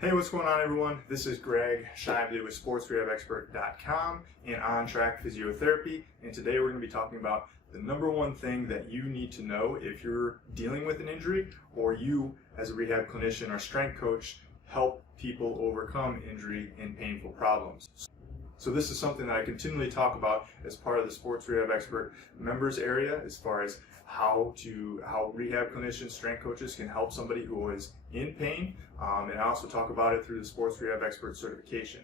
Hey, what's going on, everyone? This is Greg Schaible with sportsrehabexpert.com and On Track Physiotherapy, and today we're going to be talking about the number one thing that you need to know if you're dealing with an injury, or you, as a rehab clinician or strength coach, help people overcome injury and painful problems. So this is something that I continually talk about as part of the Sports Rehab Expert members area, as far as how rehab clinicians, strength coaches can help somebody who is in pain, and I also talk about it through the Sports Rehab Expert certification.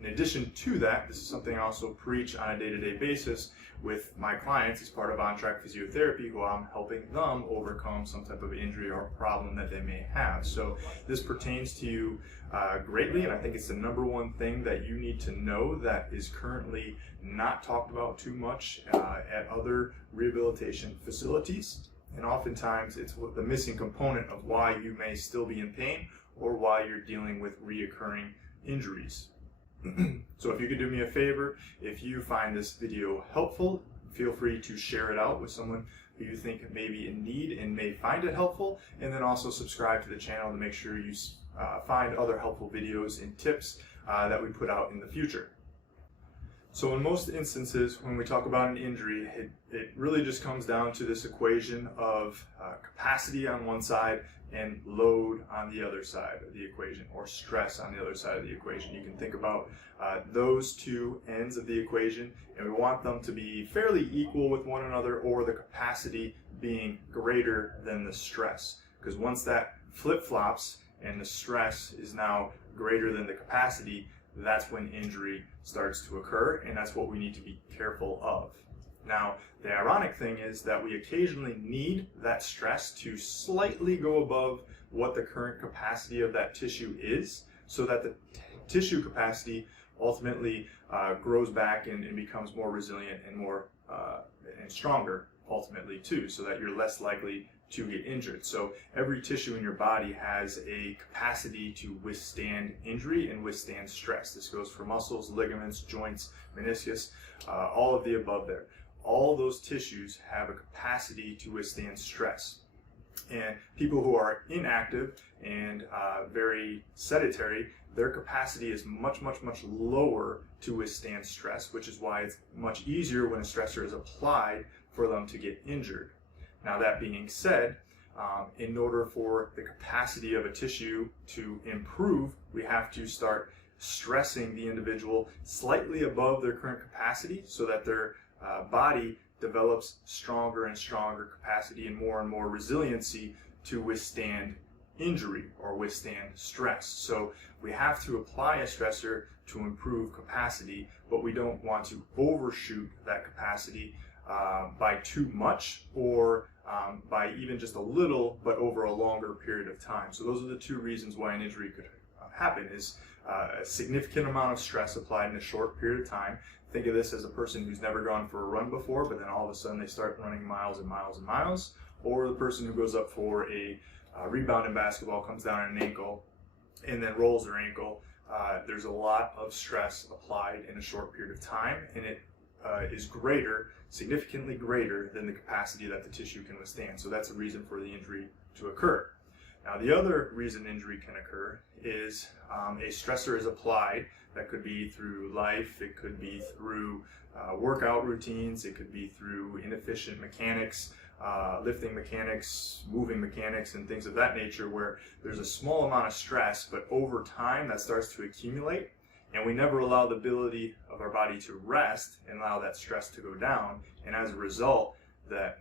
In addition to that, this is something I also preach on a day-to-day basis with my clients as part of On Track Physiotherapy, who I'm helping them overcome some type of injury or problem that they may have. So this pertains to you greatly, and I think it's the number one thing that you need to know that is currently not talked about too much at other rehabilitation facilities. And oftentimes it's the missing component of why you may still be in pain or why you're dealing with reoccurring injuries. So if you could do me a favor, if you find this video helpful, feel free to share it out with someone who you think may be in need and may find it helpful, and then also subscribe to the channel to make sure you find other helpful videos and tips that we put out in the future. So in most instances, when we talk about an injury, it really just comes down to this equation of capacity on one side and load on the other side of the equation, or stress on the other side of the equation. You can think about those two ends of the equation, and we want them to be fairly equal with one another, or the capacity being greater than the stress. Because once that flip-flops and the stress is now greater than the capacity, that's when injury starts to occur, and that's what we need to be careful of. Now, the ironic thing is that we occasionally need that stress to slightly go above what the current capacity of that tissue is, so that the tissue capacity ultimately grows back and becomes more resilient and more and stronger ultimately too, so that you're less likely to get injured. So every tissue in your body has a capacity to withstand injury and withstand stress. This goes for muscles, ligaments, joints, meniscus, all of the above there. All those tissues have a capacity to withstand stress. And people who are inactive and very sedentary, their capacity is much lower to withstand stress, which is why it's much easier when a stressor is applied for them to get injured. Now, that being said, in order for the capacity of a tissue to improve, we have to start stressing the individual slightly above their current capacity, so that their body develops stronger and stronger capacity and more resiliency to withstand injury or withstand stress. So we have to apply a stressor to improve capacity, but we don't want to overshoot that capacity by too much, or by even just a little, but over a longer period of time. So those are the two reasons why an injury could happen: is a significant amount of stress applied in a short period of time. Think of this as a person who's never gone for a run before, but then all of a sudden they start running miles and miles and miles, or the person who goes up for a rebound in basketball, comes down on an ankle, and then rolls their ankle. There's a lot of stress applied in a short period of time, and it is significantly greater than the capacity that the tissue can withstand. So that's a reason for the injury to occur. Now, the other reason injury can occur is a stressor is applied. That could be through life, it could be through workout routines, it could be through inefficient mechanics, lifting mechanics, moving mechanics, and things of that nature, where there's a small amount of stress, but over time that starts to accumulate, and we never allow the ability of our body to rest and allow that stress to go down, and as a result, that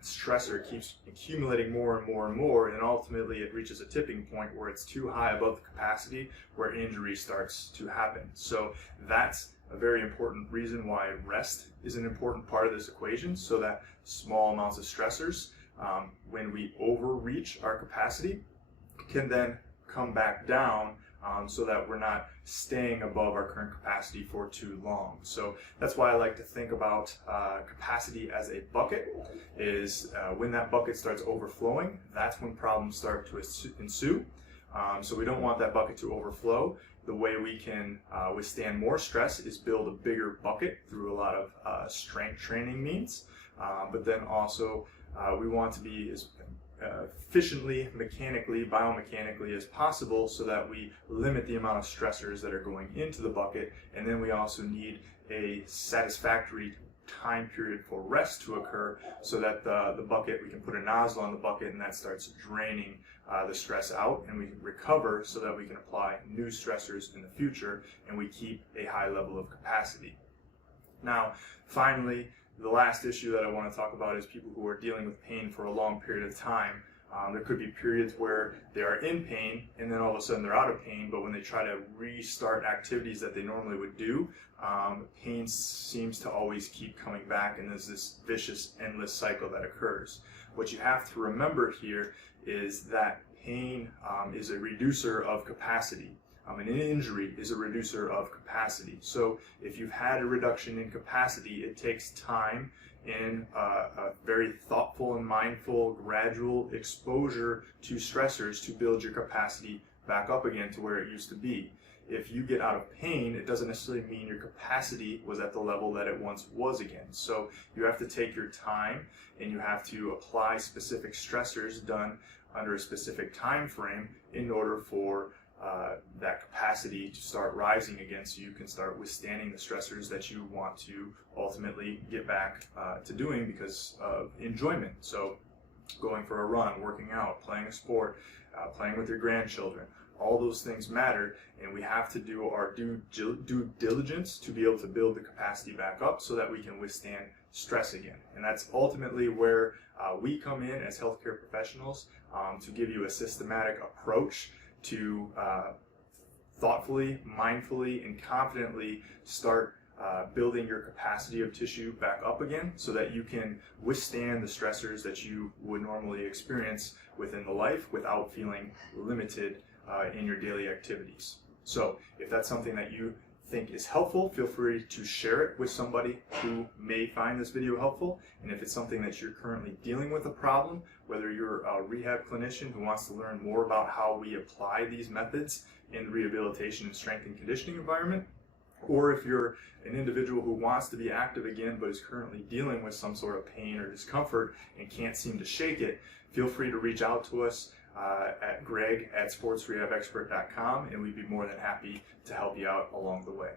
stressor keeps accumulating more and more, and ultimately it reaches a tipping point where it's too high above the capacity, where injury starts to happen. So that's a very important reason why rest is an important part of this equation, so that small amounts of stressors, when we overreach our capacity, can then come back down, so that we're not staying above our current capacity for too long. So that's why I like to think about capacity as a bucket. Is when that bucket starts overflowing, that's when problems start to ensue. So we don't want that bucket to overflow. The way we can withstand more stress is build a bigger bucket through a lot of strength training means, but then also we want to be efficiently, mechanically, biomechanically as possible, so that we limit the amount of stressors that are going into the bucket. And then we also need a satisfactory time period for rest to occur, so that the bucket, we can put a nozzle on the bucket and that starts draining the stress out, and we can recover so that we can apply new stressors in the future, and we keep a high level of capacity. Now, finally, the last issue that I want to talk about is people who are dealing with pain for a long period of time. There could be periods where they are in pain and then all of a sudden they're out of pain, but when they try to restart activities that they normally would do, pain seems to always keep coming back, and there's this vicious, endless cycle that occurs. What you have to remember here is that pain is a reducer of capacity. An injury is a reducer of capacity. So if you've had a reduction in capacity, it takes time and a very thoughtful and mindful, gradual exposure to stressors to build your capacity back up again to where it used to be. If you get out of pain, it doesn't necessarily mean your capacity was at the level that it once was again. So you have to take your time, and you have to apply specific stressors done under a specific time frame in order for that capacity to start rising again, so you can start withstanding the stressors that you want to ultimately get back to doing because of enjoyment. So going for a run, working out, playing a sport, playing with your grandchildren, all those things matter, and we have to do our due diligence to be able to build the capacity back up so that we can withstand stress again. And that's ultimately where we come in as healthcare professionals, to give you a systematic approach to thoughtfully, mindfully, and confidently start building your capacity of tissue back up again, so that you can withstand the stressors that you would normally experience within the life without feeling limited in your daily activities. So if that's something that you think is helpful, feel free to share it with somebody who may find this video helpful. And if it's something that you're currently dealing with a problem, whether you're a rehab clinician who wants to learn more about how we apply these methods in the rehabilitation and strength and conditioning environment, or if you're an individual who wants to be active again but is currently dealing with some sort of pain or discomfort and can't seem to shake it, feel free to reach out to us at Greg@sportsrehabexpert.com, and we'd be more than happy to help you out along the way.